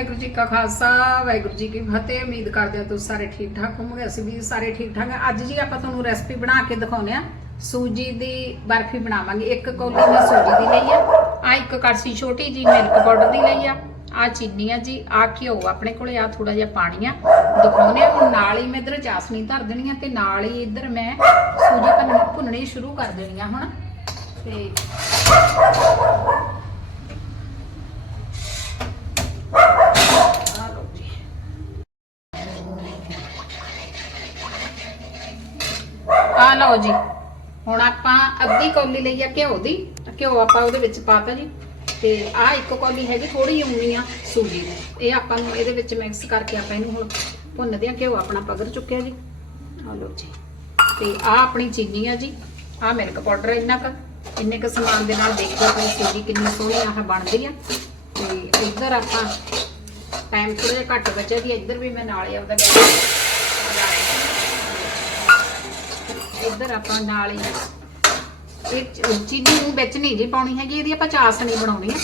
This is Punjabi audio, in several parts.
ਵਾਹਿਗੁਰੂ ਜੀ ਕਾ ਖਾਲਸਾ, ਵਾਹਿਗੁਰੂ ਜੀ ਕੀ ਫਤਿਹ। ਉਮੀਦ ਕਰਦੇ ਹਾਂ ਤੁਸੀਂ ਸਾਰੇ ਠੀਕ ਠਾਕ ਹੋਵੋਗੇ। ਅਸੀਂ ਵੀ ਸਾਰੇ ਠੀਕ ਠਾਕ ਹਾਂ। ਅੱਜ ਜੀ ਆਪਾਂ ਤੁਹਾਨੂੰ ਰੈਸਪੀ ਬਣਾ ਕੇ ਦਿਖਾਉਂਦੇ ਆ ਸੂਜੀ ਦੀ ਬਰਫੀ ਬਣਾਵਾਂਗੇ। ਇੱਕ ਕੌਲੀ ਮੈਂ ਸੂਜੀ ਦੀ ਲਈ ਆ। ਆ ਇੱਕ ਕੜਛੀ ਛੋਟੀ ਜੀ ਮਿਲਕ ਪਾਊਡਰ ਦੀ ਲਈ ਆ। ਆ ਚੀਨੀ ਆ ਜੀ। ਆ ਘਿਓ ਆਪਣੇ ਕੋਲੇ ਆ ਥੋੜਾ ਜਿਹਾ ਪਾਣੀ ਆ। ਦਿਖਾਉਂਦੇ ਆ ਹੁਣ ਨਾਲ ਹੀ ਮੈਂ ਇਧਰ ਚਾਸਣੀ ਧਰ ਦੇਣੀ ਆ ਤੇ ਨਾਲ ਹੀ ਇਧਰ ਮੈਂ ਸੂਜੀ ਭੁੰਨ- ਭੁੰਨਣੀ ਸ਼ੁਰੂ ਕਰ ਦੇਣੀ ਆ ਹੁਣ। ਤੇ ਆ ਲਓ ਜੀ ਆ ਲਓ ਜੀ। ਹੁਣ ਆਪਾਂ ਅੱਧੀ ਕੌਲੀ ਲਈ ਆ ਘਿਓ ਦੀ। ਘਿਓ ਆਪਾਂ ਉਹਦੇ ਵਿੱਚ ਪਾਤਾ ਜੀ। ਤੇ ਆ ਇੱਕ ਕੌਲੀ ਹੈਗੀ ਥੋੜੀ ਉਮੀ ਆ ਸੂਜੀ ਦੀ। ਇਹ ਆਪਾਂ ਨੂੰ ਇਹਦੇ ਵਿੱਚ ਮਿਕਸ ਕਰਕੇ ਆਪਾਂ ਇਹਨੂੰ ਹੁਣ ਭੁੰਨਦੇ ਆ ਘਿਓ ਆਪਣਾ ਪਗਰ ਚੁੱਕਿਆ ਜੀ। ਆ ਲਓ ਜੀ। ਤੇ ਆ ਆਪਣੀ ਚੀਨੀ ਆ ਜੀ। ਆ ਮਿਲਕ ਪਾਊਡਰ ਇੰਨਾ ਕੁ। ਇੰਨੇ ਕੁ ਸਮਾਨ ਦੇ ਨਾਲ ਦੇਖੋ ਆਪਣੀ ਸੂਜੀ ਕਿੰਨੀ ਸੋਹਣੀ ਆਹ ਬਣਦੀ ਆ। ਤੇ ਇੱਧਰ ਆਪਾਂ ਟਾਈਮ ਥੋੜਾ ਜਿਹਾ ਘੱਟ ਬਚਿਆ ਜੀ। ਇੱਧਰ ਵੀ ਮੈਂ ਨਾਲ ਹੀ ਆਪਦਾ ਗੈਸ ਇੱਧਰ ਆਪਾਂ ਨਾਲ ਹੀ ਇਹ ਚੀਨੀ ਨੂੰ ਵਿੱਚ ਨਹੀਂ ਜੀ ਪਾਉਣੀ ਹੈਗੀ, ਇਹਦੀ ਆਪਾਂ ਚਾਸਣੀ ਬਣਾਉਣੀ। ਆ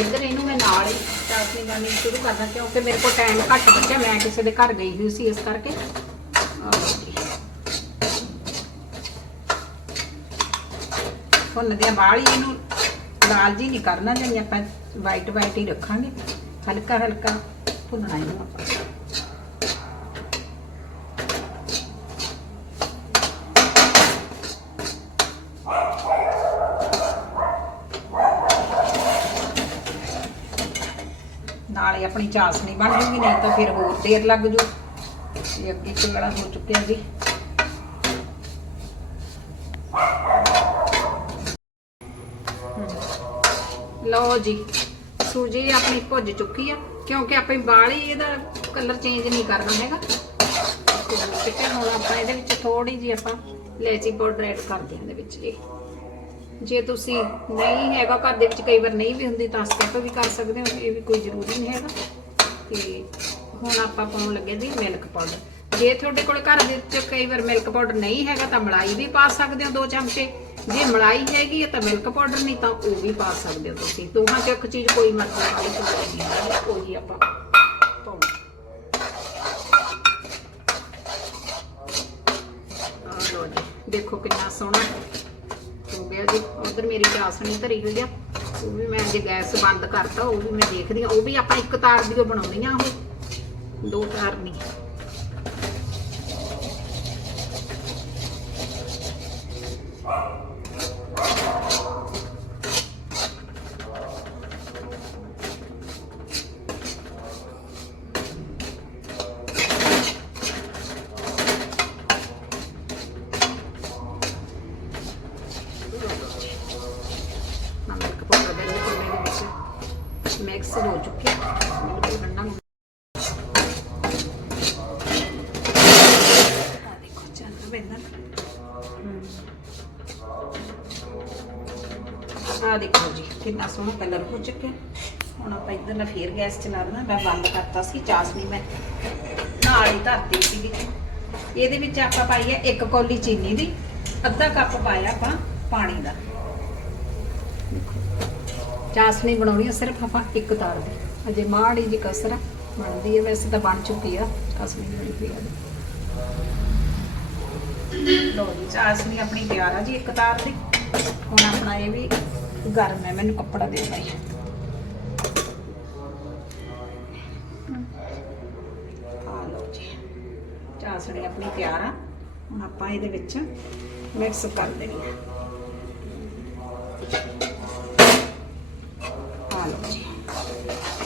ਇੱਧਰ ਇਹਨੂੰ ਮੈਂ ਨਾਲ ਹੀ ਚਾਸਣੀ ਬਣਨੀ ਸ਼ੁਰੂ ਕਰਦਾ ਕਿਉਂਕਿ ਮੇਰੇ ਕੋਲ ਟਾਈਮ ਘੱਟ ਬਚਿਆ, ਮੈਂ ਕਿਸੇ ਦੇ ਘਰ ਗਈ ਹੋਈ ਸੀ ਇਸ ਕਰਕੇ। ਭੁੰਨਦੇ ਆ ਬਾਹਲੀ ਇਹਨੂੰ ਲਾਲ ਜੀ ਨਹੀਂ ਕਰਨਾ ਜਾਨੀ ਆਪਾਂ ਵਾਈਟ ਵਾਈਟ ਹੀ ਰੱਖਾਂਗੇ। ਹਲਕਾ ਹਲਕਾ ਭੁੰਨਣਾ ਇਹਨੂੰ ਆਪਾਂ। ਨਾਲੇ ਆਪਣੀ ਚਾਸਣੀ ਬਣ ਜੂਗੀ, ਨਹੀਂ ਤਾਂ ਫਿਰ ਹੋਰ ਦੇਰ ਲੱਗ ਜੂ। ਇਹ ਅੱਗੇ ਇੱਕ ਹੋ ਚੁੱਕਿਆ ਜੀ। ਲਓ ਜੀ, ਸੂਜੀ ਆਪਣੀ ਭੁੱਜ ਚੁੱਕੀ ਆ, ਕਿਉਂਕਿ ਆਪਣੀ ਬਾਲੀ ਇਹਦਾ ਕਲਰ ਚੇਂਜ ਨਹੀਂ ਕਰਨਾ ਹੈਗਾ। ਤੇ ਹੁਣ ਆਪਾਂ ਇਹਦੇ ਵਿੱਚ ਥੋੜੀ ਜੀ ਆਪਾਂ ਲੈਚੀ ਪਾਊਡਰ ਐਡ ਕਰਦੇ ਹਾਂ ਇਹਦੇ ਵਿੱਚ ਜੀ। ਜੇ ਤੁਸੀਂ ਨਹੀਂ ਹੈਗਾ, ਘਰ ਦੇ ਵਿੱਚ ਕਈ ਵਾਰ ਨਹੀਂ ਵੀ ਹੁੰਦੀ, ਤਾਂ ਸਕਿਪ ਵੀ ਕਰ ਸਕਦੇ ਹੋ, ਇਹ ਵੀ ਕੋਈ ਜ਼ਰੂਰੀ ਨਹੀਂ ਹੈਗਾ। ਤੇ ਹੁਣ ਆਪਾਂ ਪਾਉਣ ਲੱਗੇ ਜੀ ਮਿਲਕ ਪਾਊਡਰ ਜੇ ਤੁਹਾਡੇ ਕੋਲ ਘਰ ਦੇ ਵਿੱਚ ਕਈ ਵਾਰ ਮਿਲਕ ਪਾਊਡਰ ਨਹੀਂ ਹੈਗਾ, ਤਾਂ ਮਲਾਈ ਵੀ ਪਾ ਸਕਦੇ ਹੋ ਦੋ ਚਮਚੇ। ਜੇ ਮਲਾਈ ਹੈਗੀ ਹੈ, ਤਾਂ ਮਿਲਕ ਪਾਊਡਰ ਨਹੀਂ, ਤਾਂ ਉਹ ਵੀ ਪਾ ਸਕਦੇ ਹੋ ਤੁਸੀਂ। ਦੋਹਾਂ ਚੋਂ ਇੱਕ ਚੀਜ਼ ਕੋਈ ਮਤਲਬ ਵਾਲੀ ਕੋਈ ਨਹੀਂ ਆਪਾਂ ਪਾਉਣੀ। ਦੇਖੋ ਕਿੰਨਾ ਸੋਹਣਾ ਉਧਰ ਮੇਰੀ ਚਾਸਣੀ ਧਰੀ ਹੋਈ ਆ। ਉਹ ਵੀ ਮੈਂ ਜੇ ਗੈਸ ਬੰਦ ਕਰਤਾ, ਉਹ ਵੀ ਮੈਂ ਦੇਖਦੀ ਆ। ਉਹ ਵੀ ਆਪਾਂ ਇੱਕ ਤਾਰ ਦੀ ਓ ਬਣਾਉਣੀ ਆ ਉਹ। ਦੋ ਤਾਰ ਨਹੀਂ ਨਮਕ ਪਾਊਡਰ ਦੇ ਨਾਲ ਮੇਰੇ ਵਿੱਚ ਹੋ ਚੁੱਕਿਆ ਬਿਲਕੁਲ ਠੰਡਾ ਹੋ। ਆ ਦੇਖੋ ਚੱਲ ਪੈਂਦਾ ਆ ਦੇਖੋ ਜੀ, ਕਿੰਨਾ ਸੋਹਣਾ ਕਲਰ ਹੋ ਚੁੱਕਿਆ। ਹੁਣ ਆਪਾਂ ਇੱਧਰ ਨਾ ਫੇਰ ਗੈਸ ਚਲਾ ਦੇਣਾ। ਮੈਂ ਬੰਦ ਕਰਤਾ ਸੀ, ਚਾਸਨੀ ਮੈਂ ਨਾਲ ਹੀ ਧਰਤੀ ਸੀਗੀ ਇਹਦੇ ਵਿੱਚ ਆਪਾਂ ਪਾਈ ਹੈ ਇੱਕ ਕੌਲੀ ਚੀਨੀ ਦੀ। ਅੱਧਾ ਕੱਪ ਪਾਇਆ ਆਪਾਂ ਪਾਣੀ ਦਾ। ਚਾਸਣੀ ਬਣਾਉਣੀ ਆ ਸਿਰਫ ਆਪਾਂ ਇੱਕ ਤਾਰ ਦੀ। ਅਜੇ ਮਾੜੀ ਜੀ ਕਸਰ ਬਣਦੀ ਹੈ ਵੈਸੇ ਤਾਂ ਬਣ ਚੁੱਕੀ ਆ ਚਾਸਣੀ ਬਣੀ ਪਈ ਆ ਲੋ ਜੀ ਚਾਸਣੀ ਆਪਣੀ ਤਿਆਰ ਆ ਜੀ, ਇੱਕ ਤਾਰ ਦੀ। ਹੁਣ ਆਪਣਾ ਇਹ ਵੀ ਗਰਮ ਹੈ, ਮੈਨੂੰ ਕੱਪੜਾ ਦੇ ਭਾਈ ਚਾਸਣੀ ਆਪਣੀ ਤਿਆਰ ਆ, ਹੁਣ ਆਪਾਂ ਇਹਦੇ ਵਿੱਚ ਮਿਕਸ ਕਰ ਦੇਣੀ ਹੈ ਆ ਲਓ ਜੀ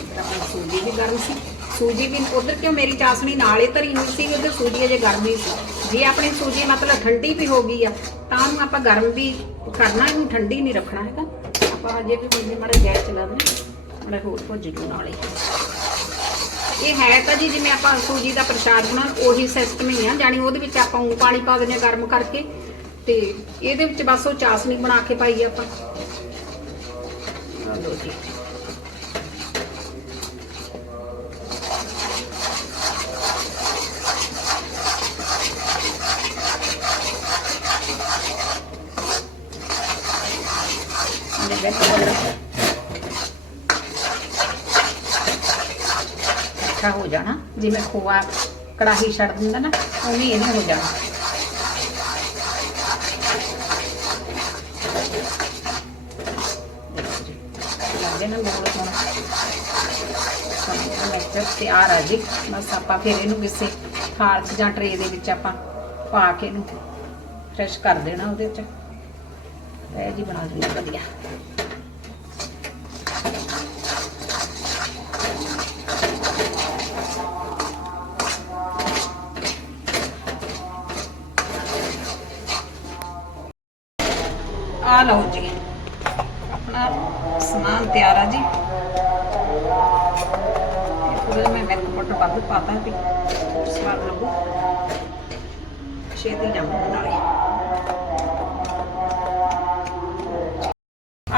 ਇੱਧਰ ਆਪਣੀ ਸੂਜੀ ਵੀ ਗਰਮ ਸੀ। ਸੂਜੀ ਵੀ ਉਧਰ ਕਿਉਂ ਮੇਰੀ ਚਾਸਣੀ ਨਾਲ ਧਰੀ ਹੋਈ ਸੀ, ਉਧਰ ਸੂਜੀ ਅਜੇ ਗਰਮ ਹੀ ਸੀ। ਜੇ ਆਪਣੀ ਸੂਜੀ ਮਤਲਬ ਠੰਡੀ ਵੀ ਹੋ ਗਈ ਆ, ਤਾਂ ਉਹਨੂੰ ਆਪਾਂ ਗਰਮ ਵੀ ਕਰਨਾ, ਇਹਨੂੰ ਠੰਡੀ ਨਹੀਂ ਰੱਖਣਾ ਹੈਗਾ। ਆਪਾਂ ਅਜੇ ਵੀ ਬੰਦੇ ਮਾੜੇ ਗੈਸ ਚਲਾ ਦੇਣਾ ਮਾੜਾ ਹੋਰ ਭੁੱਜ ਜੂ ਨਾਲੇ। ਇਹ ਹੈ ਤਾਂ ਜੀ, ਜਿਵੇਂ ਆਪਾਂ ਸੂਜੀ ਦਾ ਪ੍ਰਸ਼ਾਦ ਬਣਾਉਣ, ਉਹੀ ਸਿਸਟਮ ਹੀ ਆ। ਜਾਨੀ ਉਹਦੇ ਵਿੱਚ ਆਪਾਂ ਊਂ ਪਾਣੀ ਪਾ ਦਿੰਦੇ ਗਰਮ ਕਰਕੇ, ਤੇ ਇਹਦੇ ਵਿੱਚ ਬਸ ਉਹ ਚਾਸਣੀ ਬਣਾ ਕੇ ਪਾਈ ਆਪਾਂ। ਆ ਜੀ। ਇਹਦੇ ਵਿੱਚ ਇਕੱਠਾ ਹੋ ਜਾਣਾ। ਜਿਵੇਂ ਖੋਆ ਕੜਾਹੀ ਛੱਡ ਦਿੰਦਾ ਨਾ ਉਵੇਂ ਇਹਨੇ ਹੋ ਜਾਣਾ। ਲੱਗੇ ਨਾ ਬਹੁਤ ਸੋਹਣਾ। ਮਿਕਸਚਰ ਤਿਆਰ ਆ ਜੀ। ਬਸ ਆਪਾਂ ਫਿਰ ਇਹਨੂੰ ਕਿਸੇ ਥਾਲ 'ਚ ਜਾਂ ਟਰੇ ਦੇ ਵਿੱਚ ਆਪਾਂ ਪਾ ਕੇ ਇਹਨੂੰ ਫਰੈਸ਼ ਕਰ ਦੇਣਾ ਉਹਦੇ 'ਚ ਇਹ ਜੀ ਬਣਾ ਦਿੰਦੇ ਵਧੀਆ। ਆ ਲਓ ਜੀ। ਆਪਣਾ ਸਮਾਨ ਤਿਆਰ ਆ ਜੀ। ਥੋੜਾ ਮੈਂ ਮਿਰਚ ਪਾਊਡਰ ਵੱਧ ਪਾਤਾ ਵੀ, ਸਵਾਦ ਲੱਗੂ। ਛੇਤੀ ਜੰਮ ਨਾਲੇ।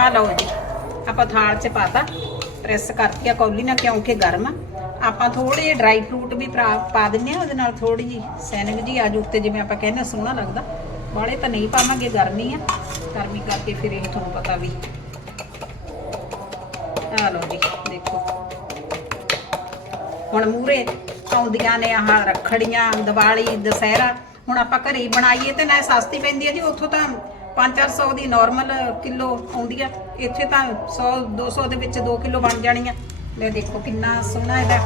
ਆ ਲਓ ਜੀ, ਆਪਾਂ ਥਾਲ 'ਚ ਪਾਤਾ ਪ੍ਰੈਸ ਕਰਤੀ ਆ, ਕੌਲੀ ਨਾਲ ਕਿਉਂਕਿ ਗਰਮ ਆ। ਆਪਾਂ ਥੋੜੇ ਜਿਹੇ ਡਰਾਈ ਫਰੂਟ ਵੀ ਪਾ ਦਿੰਨੇ ਆ, ਉਹਦੇ ਨਾਲ ਥੋੜੀ ਜੀ ਸੈਨਿਕ ਜੀ ਆਜੂ ਉੱਤੇ ਜਿਵੇਂ ਆਪਾਂ ਕਹਿੰਦੇ ਸੋਹਣਾ ਲੱਗਦਾ। ਵਾਲੇ ਤਾਂ ਨਹੀਂ ਪਾਵਾਂਗੇ, ਗਰਮੀ ਆ। ਗਰਮੀ ਕਰਕੇ ਫਿਰ ਇਹ ਤੁਹਾਨੂੰ ਪਤਾ ਵੀ। ਆ ਲਓ ਜੀ, ਦੇਖੋ। ਹੁਣ ਮੂਰੇ ਆਉਂਦੀਆਂ ਨੇ ਆਹ ਰੱਖੜੀਆਂ, ਦੀਵਾਲੀ, ਦਸਹਿਰਾ। ਹੁਣ ਆਪਾਂ ਘਰੇ ਬਣਾਈਏ ਤੇ ਨਾ ਸਸਤੀ ਪੈਂਦੀ ਹੈ ਜੀ, ਉੱਥੋਂ ਤਾਂ 5-400 ਦੀ ਨਾਰਮਲ ਕਿਲੋ ਆਉਂਦੀ ਆ। ਇੱਥੇ ਤਾਂ 100 200 ਦੇ ਵਿੱਚ 2 ਕਿਲੋ ਬਣ ਜਾਣੀਆਂ ਲੈ ਦੇਖੋ ਕਿੰਨਾ ਸੋਹਣਾ ਇਹਦਾ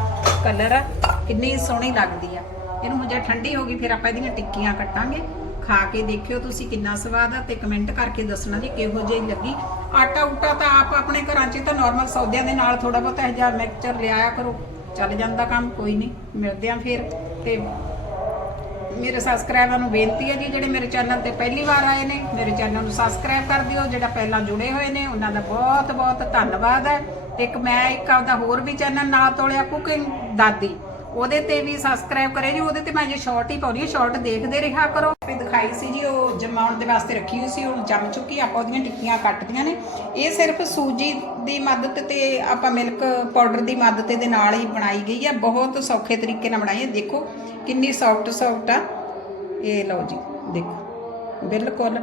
ਕਲਰ ਆ, ਕਿੰਨੀ ਸੋਹਣੀ ਲੱਗਦੀ ਆ। ਇਹਨੂੰ ਹੁਣ ਜੇ ਠੰਡੀ ਹੋ ਗਈ, ਫਿਰ ਆਪਾਂ ਇਹਦੀਆਂ ਟਿੱਕੀਆਂ ਕੱਟਾਂਗੇ। ਖਾ ਕੇ ਦੇਖਿਓ ਤੁਸੀਂ ਕਿੰਨਾ ਸਵਾਦ ਆ ਤੇ ਕਮੈਂਟ ਕਰਕੇ ਦੱਸਣਾ ਜੀ ਕਿਹੋ ਜਿਹੀ ਲੱਗੀ। ਆਟਾ ਉਟਾ ਤਾਂ ਆਪ ਆਪਣੇ ਘਰਾਂ 'ਚ ਤਾਂ ਨਾਰਮਲ ਸੌਦਿਆਂ ਦੇ ਨਾਲ ਥੋੜਾ ਬਹੁਤਾ ਇਹ ਜਿਹਾ ਮਿਕਸਚਰ ਲਿਆਇਆ ਕਰੋ। ਚੱਲ ਜਾਂਦਾ ਕੰਮ, ਕੋਈ ਨਹੀਂ, ਮਿਲਦੇ ਆ ਫਿਰ ਤੇ ਮੇਰੇ ਸਬਸਕ੍ਰਾਈਬਰਾਂ ਨੂੰ ਬੇਨਤੀ ਹੈ ਜੀ, ਜਿਹੜੇ ਮੇਰੇ ਚੈਨਲ ਤੇ ਪਹਿਲੀ ਵਾਰ ਆਏ ਨੇ, ਮੇਰੇ ਚੈਨਲ ਨੂੰ ਸਬਸਕ੍ਰਾਈਬ ਕਰ ਦਿਓ। ਜਿਹੜਾ ਪਹਿਲਾਂ ਜੁੜੇ ਹੋਏ ਨੇ, ਉਹਨਾਂ ਦਾ ਬਹੁਤ ਬਹੁਤ ਧੰਨਵਾਦ ਹੈ। ਤੇ ਇੱਕ ਮੈਂ ਇੱਕ ਆਪਦਾ ਹੋਰ ਵੀ ਚੈਨਲ ਨਾਲ ਤੋਲਿਆ ਕੁਕਿੰਗ ਦਾਦੀ। ਉਹਦੇ ਤੇ ਵੀ ਸਬਸਕ੍ਰਾਈਬ ਕਰੇ ਜੀ, ਉਹਦੇ ਤੇ ਮੈਂ ਜੇ ਸ਼ਾਰਟ ਹੀ ਪਾਉਣੀ ਹੈ ਸ਼ਾਰਟ ਦੇਖਦੇ ਰਿਹਾ ਕਰੋ। ਤੇ ਦਿਖਾਈ ਸੀ ਜੀ, ਉਹ ਜਮਾਉਣ ਦੇ ਵਾਸਤੇ ਰੱਖੀ ਹੋਈ ਸੀ, ਹੁਣ ਜੰਮ ਚੁੱਕੀ ਆਪਾਂ ਉਹਦੀਆਂ ਟਿੱਕੀਆਂ ਕੱਟਦੀਆਂ ਨੇ। ਇਹ ਸਿਰਫ ਸੂਜੀ ਦੀ ਮਦਦ ਤੇ ਆਪਾਂ ਮਿਲਕ ਪਾਊਡਰ ਦੀ ਮਦਦ ਦੇ ਨਾਲ ਹੀ ਬਣਾਈ ਗਈ ਹੈ ਬਹੁਤ ਸੌਖੇ ਤਰੀਕੇ ਨਾਲ ਬਣਾਈ ਹੈ ਦੇਖੋ ਕਿੰਨੀ ਸੌਫਟ ਸੌਫਟ ਆ। ਇਹ ਲਓ ਜੀ, ਦੇਖੋ, ਬਿਲਕੁਲ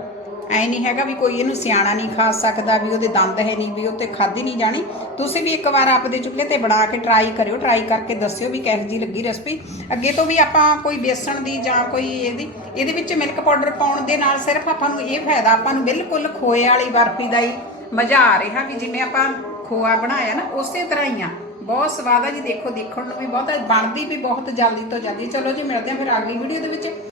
ਐ ਨਹੀਂ ਹੈਗਾ ਵੀ ਕੋਈ ਇਹਨੂੰ ਸਿਆਣਾ ਨਹੀਂ ਖਾ ਸਕਦਾ, ਵੀ ਉਹਦੇ ਦੰਦ ਹੈ ਨਹੀਂ, ਵੀ ਉਹ ਤੇ ਖਾਦੀ ਨਹੀਂ ਜਾਣੀ। ਤੁਸੀਂ ਵੀ ਇੱਕ ਵਾਰ ਆਪਦੇ ਚੁੱਲ੍ਹੇ ਤੇ ਬਣਾ ਕੇ ਟਰਾਈ ਕਰਿਓ ਟਰਾਈ ਕਰਕੇ ਦੱਸਿਓ ਵੀ ਕਿਹੋ ਜਿਹੀ ਲੱਗੀ ਰੈਸਪੀ ਅੱਗੇ ਤੋਂ ਵੀ ਆਪਾਂ ਕੋਈ ਬੇਸਣ ਦੀ ਜਾਂ ਕੋਈ ਇਹਦੀ, ਇਹਦੇ ਵਿੱਚ ਮਿਲਕ ਪਾਊਡਰ ਪਾਉਣ ਦੇ ਨਾਲ ਸਿਰਫ ਆਪਾਂ ਨੂੰ ਇਹ ਫਾਇਦਾ, ਆਪਾਂ ਨੂੰ ਬਿਲਕੁਲ ਖੋਏ ਵਾਲੀ ਬਰਫੀ ਦਾ ਹੀ ਮਜ਼ਾ ਆ ਰਿਹਾ ਵੀ ਜਿਵੇਂ ਆਪਾਂ ਖੋਆ ਬਣਾਇਆ ਨਾ, ਉਸੇ ਤਰ੍ਹਾਂ ਹੀ ਆ। ਬਹੁਤ ਸਵਾਦ ਆ ਜੀ, ਦੇਖੋ, ਦੇਖਣ ਨੂੰ ਵੀ ਬਹੁਤ ਬਣਦੀ ਵੀ ਬਹੁਤ ਜਲਦੀ ਤੋਂ ਜਲਦੀ। ਚਲੋ ਜੀ, ਮਿਲਦੇ ਆ ਫਿਰ ਅਗਲੀ ਵੀਡੀਓ ਦੇ ਵਿੱਚ।